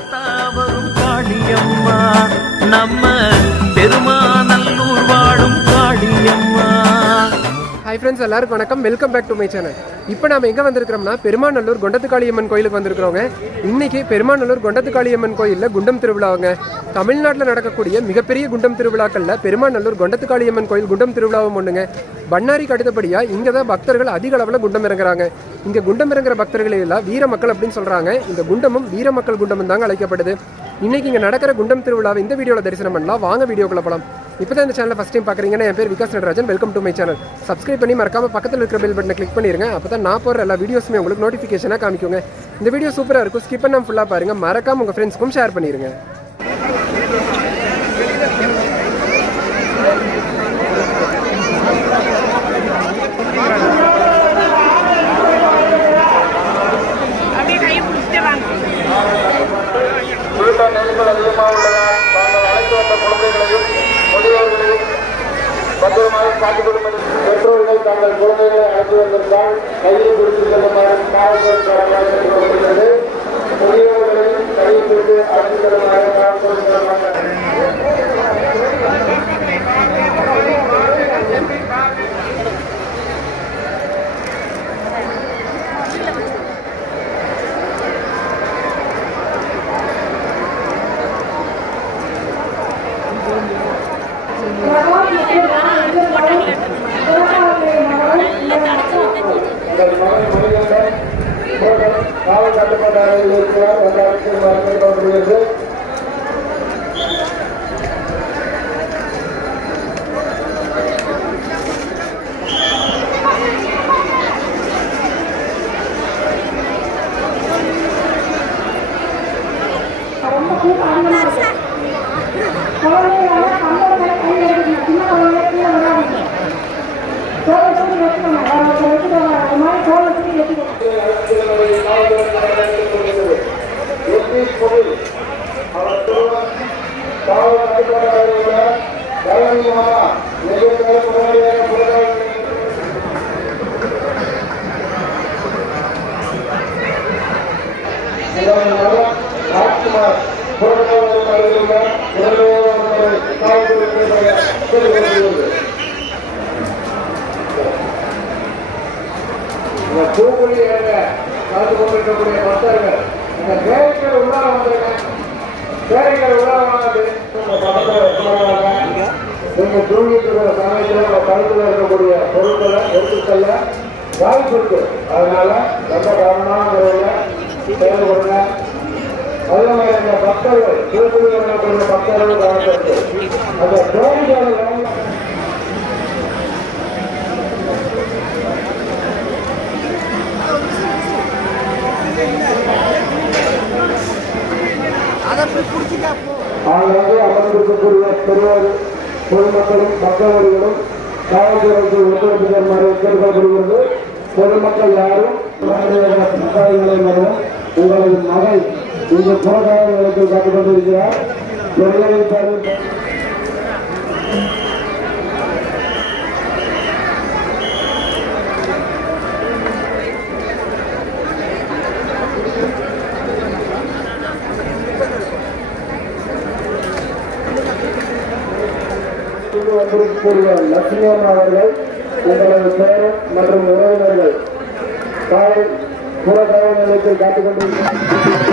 た friends எல்லாருக்கும் வணக்கம். Welcome back to my channel இப்போ நாம எங்கே வந்திருக்கிறோம்னா பெருமாநல்லூர் கொண்டத்து காளியம்மன் கோயிலுக்கு வந்திருக்கிறோங்க. இன்னைக்கு பெருமாநல்லூர் கொண்டத்து காளியம்மன் கோயிலில் குண்டம் திருவிழாவுங்க. தமிழ்நாட்டில் நடக்கக்கூடிய மிகப்பெரிய குண்டம் திருவிழாக்களில் பெருமாநல்லூர் கொண்டத்து காளியம்மன் கோயில் குண்டம் திருவிழாவும் ஒன்றுங்க பண்ணாரிக்கு அடுத்தபடியாக இங்கே தான் பக்தர்கள் அதிக அளவில் குண்டம் இறங்குறாங்க. இங்கே குண்டம் இறங்குற பக்தர்கள் எல்லாம் வீர மக்கள் அப்படின்னு சொல்கிறாங்க இந்த குண்டமும் வீர மக்கள் குண்டமும் தாங்க அழைக்கப்படுது. இன்னைக்கு இங்கே நடக்கிற குண்டம் திருவிழாவை இந்த வீடியோவில் தரிசனம் பண்ணலாம். வாங்க வீடியோக்குள்ள போகலாம் இப்போ தான் இந்த சேனலை ஃபஸ்ட் டைம் பார்க்குறீங்கன்னா என் பேர் Vikas Natarajan. Welcome to my channel subscribe பண்ணி மறக்காம பக்கத்தில் இருக்கிற பெல் பட்டனை கிளிக் பண்ணிருங்க. அப்போ தான் நான் போகிற எல்லா வீடியோஸுமே உங்களுக்கு நோட்டிஃபிகேஷனாக காமிக்குங்க. இந்த வீடியோ சூப்பராக இருக்கும். ஸ்கிப் பண்ணாமல் ஃபுல்லாக பாருங்க. மறக்காம உங்கள் ஃப்ரெண்ட்ஸ்க்கும் ஷேர் பண்ணிருங்க அப்படியே கையை பிடிச்சிட்டே வாங்க கூட்ட நெருக்கல் அதிகமாக உள்ளதால் தாங்கள் அழைத்து வந்த குழந்தைகளையும் முதியோர்களையும் பத்திரமாக காத்துக் பெற்றோர்கள் தங்கள் குழந்தைகளை அழைத்து வந்திருந்தால் கையில் பிடித்து செல்லுமாறு மாணவர்கள் சார்பாக கேட்டுக்கொள்ளப்படுகிறது முதியோர்களையும் கையில் பிடித்து அழைத்து செல்லுமாறு என்ற கலந்து கொண்டிருக்கக்கூடிய பக்தர்கள் இந்த பேரிக்கர் உள்ளார வந்திருங்க. பேரிக்கர் உள்ளார வராது. நீங்க தூங்கிட்டு இருக்கிற சமயத்தில் கழுத்துல இருக்கக்கூடிய பொருட்களை எடுத்துக்கொள்ள வாய்ப்பு இருக்கு. அதனால ரொம்ப கவனமான முறையில் செயல்படுங்க. இந்த பக்தர்கள் வரக்கூடிய பக்தர்கள் கவனிச்சிருக்கு அந்த தோணிகளை ஆங்காங்கே அமர்ந்திருக்கக்கூடிய பெரியவர் பொதுமக்களும் மக்களவர்களும் காவல்துறைக்கு ஒத்துழைப்பு தருமாறு கேட்டுக்கொள்ளப்படுகிறது பொதுமக்கள் யாரும் உங்களது மகள் இந்த புறக்காவல் நிலையத்தில் காத்துக் வந்திருக்கக்கூடிய லட்சுமி அவர்கள் உங்களது பேரன் மற்றும் உறவினர்கள் காலை புற காவல் நிலையத்தில் காத்துக் கொண்டிருக்கிறார்.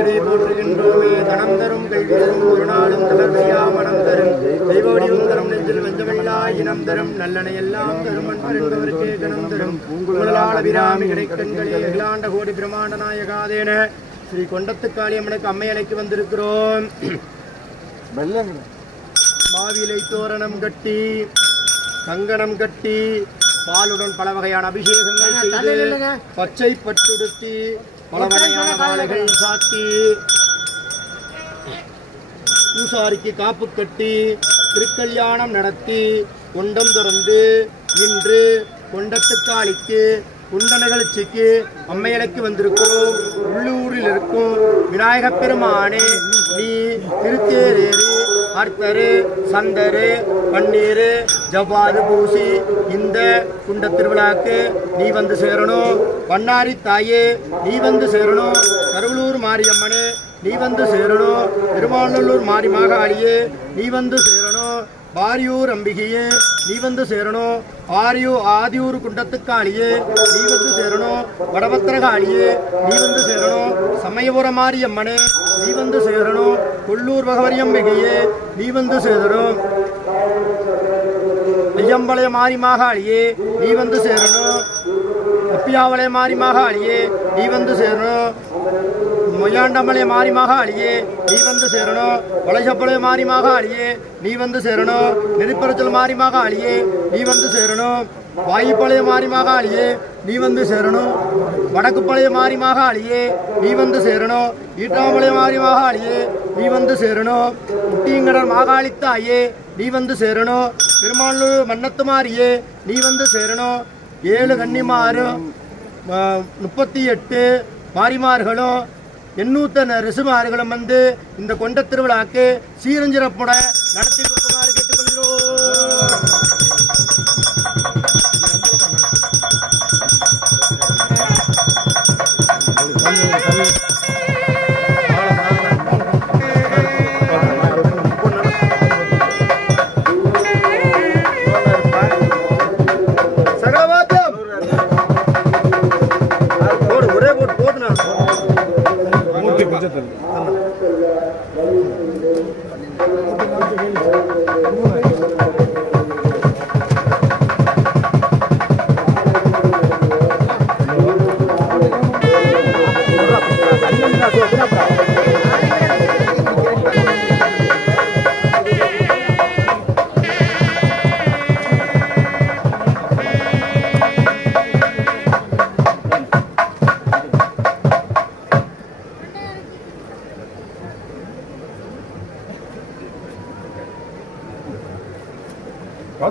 கணந்தரே போற்றுகின்றோமே. கணந்தரும் கைவிடும் ஒரு நாளும் தளர்வையா மனம் தரும். தெய்வ தரும் நெஞ்சில் வெஞ்சமில்லா இனம் தரும். நல்லனை எல்லாம் தரும். என்பவருக்கே கணம் தரும். உங்களால் அபிராமி கிடைக்கண்களே அகிலாண்ட கோடி பிரமாண்ட நாயகாதேன. ஸ்ரீ கொண்டத்து காளியம்மனுக்கு அம்மை அழைக்கு வந்திருக்கிறோம். மாவிலை தோரணம் கட்டி கங்கணம் கட்டி பாலுடன் பல வகையான அபிஷேகங்கள் பச்சை பட்டுடுத்தி பல வகையான சாத்தி பூசாரிக்கு காப்பு கட்டி திருக்கல்யாணம் நடத்தி கொண்டம் திறந்து இன்று கொண்டத்துக்காளிக்கு குண்ட நிகழ்ச்சிக்கு அம்மையலைக்கு வந்திருக்கும் உள்ளூரில் இருக்கும் விநாயகப் பெருமானே நீ திருத்தேரேறு அர்த்தரு சந்தரு பன்னீர் ஜவ்வாது பூசி இந்த குண்ட திருவிழாக்கு நீ வந்து சேரணும். பண்ணாரி தாயே நீ வந்து சேரணும். கருவலூர் மாரியம்மனு நீ வந்து சேரணும். திருமாநல்லூர் மாரி மாகாளியே நீ வந்து சேரணும். பாரியூர் அம்பிகையே நீ வந்து சேரணும். ஆரியூர் ஆதியூர் குண்டத்துக்காளியே நீ வந்து சேரணும். வடபத்திரகாளியே நீ வந்து சேரணும். சமயபுரம் மாரியம்மனே நீ வந்து சேரணும். கொல்லூர் பகவரியம்பிகையே நீ வந்து சேரணும். ஐயம்பளைய மாரிமாக அழியே நீ வந்து சேரணும். அப்பியாவளைய மாரிமாக அழியே நீ வந்து சேரணும். மொய்யாண்டமலை மாறி அழியே நீ வந்து சேரணும் கொலைசப்பளை மாறி அழியே நீ வந்து சேரணும் நெறிப்பறச்சல் மாறிமாக அழியே நீ வந்து சேரணும் வாயுப்பழைய மாறி அழியே நீ வந்து சேரணும் வடக்கு பழைய மாறி அழியே நீ வந்து சேரணும் ஈட்டாமலைய மாறி அழியே நீ வந்து சேரணும் முட்டியங்கடர் மாகாளித்தாயே நீ வந்து சேரணும் பெருமாளூர் மன்னத்து மாறியே நீ வந்து சேரணும் ஏழு கன்னிமாரும் முப்பத்தி எட்டு மாரிமார்களும் எண்ணூத்தன ரிசுமார்களும் வந்து இந்த கொண்ட திருவிழாக்கு சீரஞ்சிறப்புட நடத்தி கொடுக்குமாறு கேட்டுக்கொள்கிறோம்.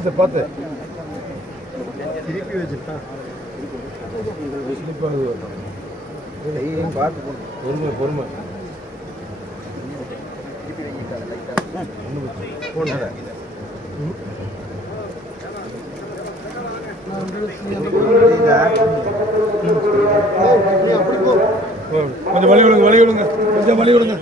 பார்த்து பார்த்து திருப்பி வச்சுட்டா பார்த்து பொறுமை பொறுமை. கொஞ்சம் வழி விடுங்க வழி விடுங்க கொஞ்சம் வழி விடுங்க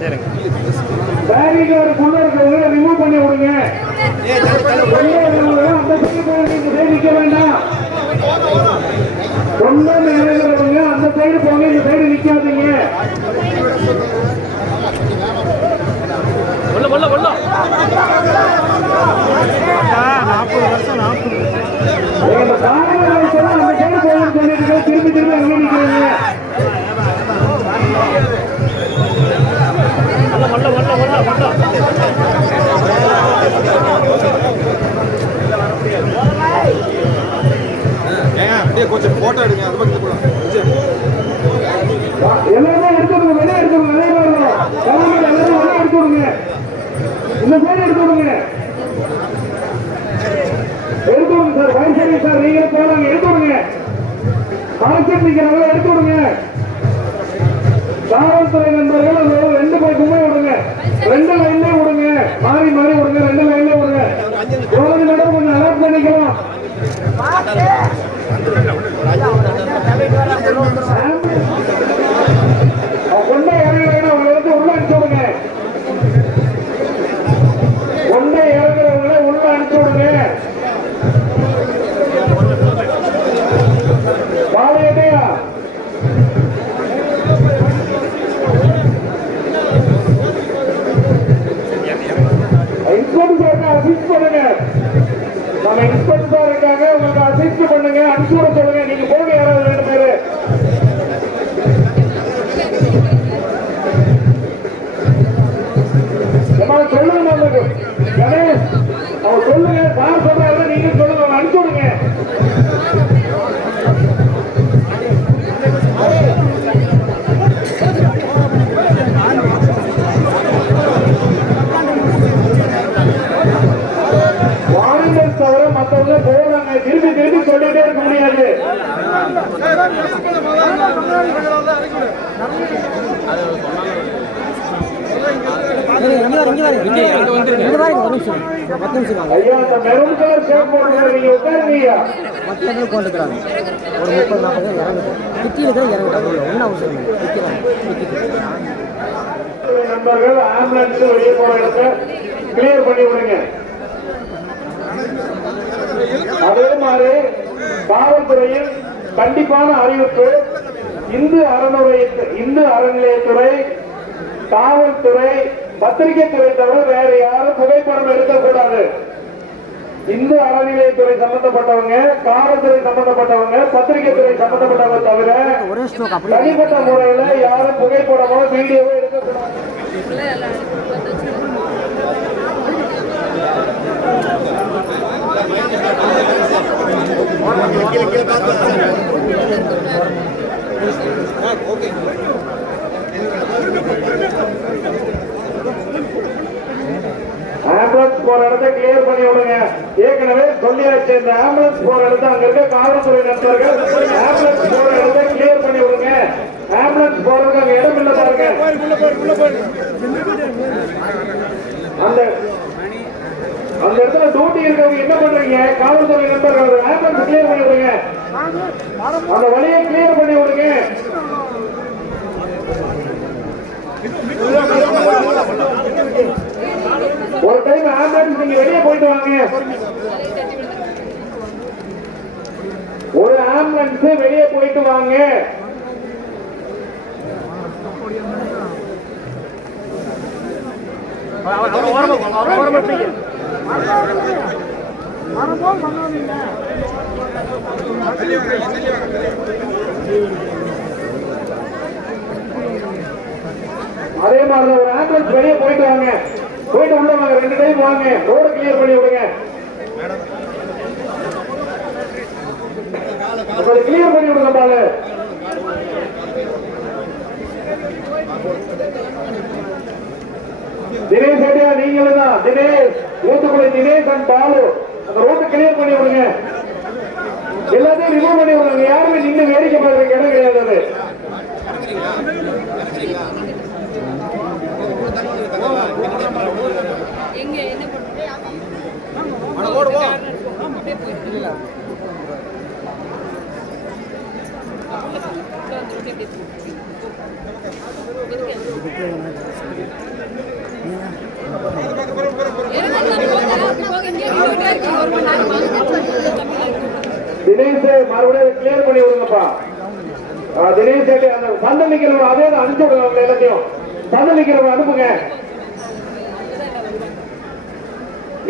வெளியில பேரிகாருக்குள்ள இருக்கிறவங்க ரிமூவ் பண்ணி விடுங்க. உள்ளே அந்த சைடு போய் நீங்க சைடு நிக்க வேண்டாம் நிலையிறவங்க அந்த சைடு போங்க இந்த சைடு நிக்காதீங்க. அந்த சைடு போகணும்னு சொல்லிட்டு திரும்பி திரும்பி நிக்கிறீங்க. கொஞ்சம் போட்டோ எடுங்க அது பக்கத்துல போலாம் எல்லாமே எடுத்துடுங்க வெளியே எடுத்துடுங்க வெளியே பாருங்க எல்லாமே எல்லாரும் வெளியே எடுத்துடுங்க இந்த சைடு எடுத்துடுங்க எடுத்துடுங்க சார் வயசு சார் நீங்க போறாங்க எடுத்துடுங்க அரசியல் நிக்கிறவங்க எடுத்துடுங்க காவல்துறை நண்பர்கள் ரெண்டு பக்கமே ரெண்டு லைன்லயே விடுங்க. மாறி மாறி விடுங்க. ரெண்டு லைன்லயே விடுங்க. கோவில் மேடம் கொஞ்சம் அலர்ட் பண்ணிக்கலாம் கொண்டை நீங்க உட்காருங்க மற்ற பேர் போட்டுக்கிறாங்க ஒரு முப்பது நாற்பது பேர் இறங்குது கிட்டியில் தான் இறங்குறாங்க ஒன்றும் அவசரம் இல்லை நிற்கிறாங்க நண்பர்கள் ஆம்புலன்ஸ் வெளியே போற இடத்த கிளியர் பண்ணி விடுங்க அதே மாதிரி காவல்துறையில் கண்டிப்பான அறிவிப்பு இந்து அறநிலைய இந்து அறநிலையத்துறை காவல்துறை பத்திரிகை துறை தவிர வேற யாரும் புகைப்படம் எடுக்கக்கூடாது. இந்து அறநிலையத்துறை சம்பந்தப்பட்டவங்க காவல்துறை சம்பந்தப்பட்டவங்க பத்திரிகை துறை சம்பந்தப்பட்டவங்க தவிர தனிப்பட்ட முறையில யாரும் புகைப்படமோ வீடியோவோ எடுக்கக்கூடாது. ஆம்புலன்ஸ் போற இடத்த கிளியர் பண்ணி விடுங்க. ஏற்கனவே சொல்லியாச்சு இந்த ஆம்புலன்ஸ் போற இடத்த அங்க இருக்க காவல்துறை நண்பர்கள் ஆம்புலன்ஸ் போற இடத்த கிளியர் பண்ணி விடுங்க. ஆம்புலன்ஸ் போறதுக்கு அங்க இடம் இல்ல பாருங்க. அந்த அந்த இடத்துல டியூட்டி இருக்கவங்க என்ன பண்றீங்க காவல்துறை நண்பர்கள் ஆம்புலன்ஸ் கிளியர் பண்ணி விடுங்க அந்த வழியை கிளியர் பண்ணி விடுங்க ஒரு டைம் ஆம்புலன்ஸ் நீங்க வெளியே போயிட்டு வாங்க ஒரு ஆம்புலன்ஸ் வெளியே போயிட்டு வாங்க அதே மாதிரி ஒரு ஆம்புலன்ஸ் வெளியே போயிட்டு வாங்க. போயிட்டு உள்ள வாங்க. ரெண்டு டைம் வாங்க. ரோடு கிளியர் பண்ணி விடுங்க. கொஞ்சம் கிளியர் பண்ணி விடுங்க பாலு. தினேஷ் ரெட்டியா நீங்களும் தான். தினேஷ். ஊத்துக்குடி தினேஷ் பாலு. அந்த ரோட்டை கிளியர் பண்ணி விடுங்க. எல்லாத்தையும் ரிமூவ் பண்ணி விடுங்க. யாருமே நின்று வேடிக்கை பார்க்கறதுக்கு இடம் கிடையாது அது. தினேஷ் மறுபடியும் கிளியர் பண்ணி விடுங்கப்பா ஆ, தினேஷ் ரெட்டி அதே தான் அனுப்பிச்சு விடுங்க எல்லாத்தையும். சண்டை அனுப்புங்க.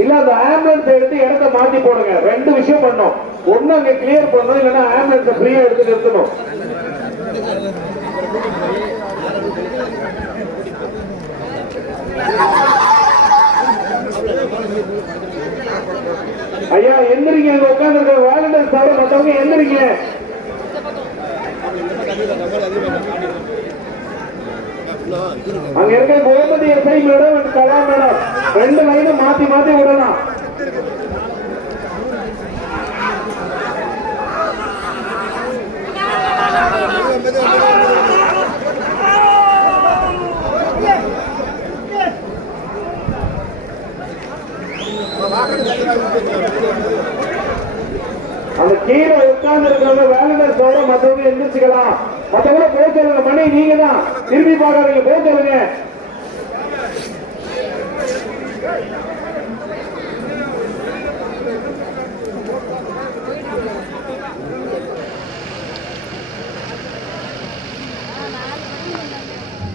இல்ல அந்த ஆம்புலன்ஸ் எடுத்து இடத்த மாத்தி போடுங்க. ரெண்டு விஷயம் பண்ணோம் ஒண்ணு அங்க கிளியர் பண்ணணும் இல்லைன்னா ஆம்புலன்ஸ் ஃப்ரீயா எடுத்து நிறுத்தணும் ஐயா எந்திரிங்க. உட்காந்துருக்க உட்கார்ந்து வேலண்டர் தவிர மற்றவங்க எந்திரிங்க அங்க இருக்க Gomathi SI madam Kala madam ரெண்டு லைனும் மாத்தி மாத்தி விடலாம். அந்த கீழே உட்கார்ந்து இருக்கிறவங்க வேலை தவிர மற்றவங்க எந்திரிச்சுக்கலாம். மத்தவங்க போக சொல்லுங்க மணி நீங்க தான் திரும்பி பார்க்காதீங்க போக சொல்லுங்க.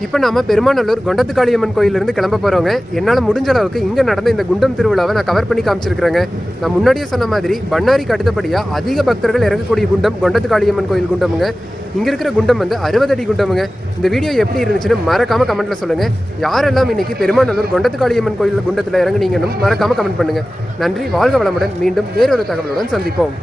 இப்போ நாம பெருமாநல்லூர் கொண்டத்துக்காளியம்மன் கோயிலிருந்து கிளம்ப போகிறவங்க என்னால் முடிஞ்ச அளவுக்கு இங்கே நடந்த இந்த குண்டம் திருவிழாவை நான் கவர் பண்ணி காமிச்சிருக்கிறேங்க. நான் முன்னாடியே சொன்ன மாதிரி பண்ணாரிக்கு அடுத்தபடியாக அதிக பக்தர்கள் இறங்கக்கூடிய குண்டம் கொண்டத்துக்காளியம்மன் கோயில் குண்டமுங்க. இங்கே இருக்கிற குண்டம் வந்து அறுபது அடி குண்டமுங்க. இந்த வீடியோ எப்படி இருந்துச்சுன்னு மறக்காம கமெண்ட்டில் சொல்லுங்கள் யாரெல்லாம் இன்னைக்கு பெருமாநல்லூர் கொண்டத்துக்காளியம்மன் கோயில் குண்டத்தில் இறங்குனீங்கன்னு மறக்காம கமெண்ட் பண்ணுங்கள் நன்றி வாழ்க வளமுடன். மீண்டும் வேறொரு தகவலுடன் சந்திப்போம்.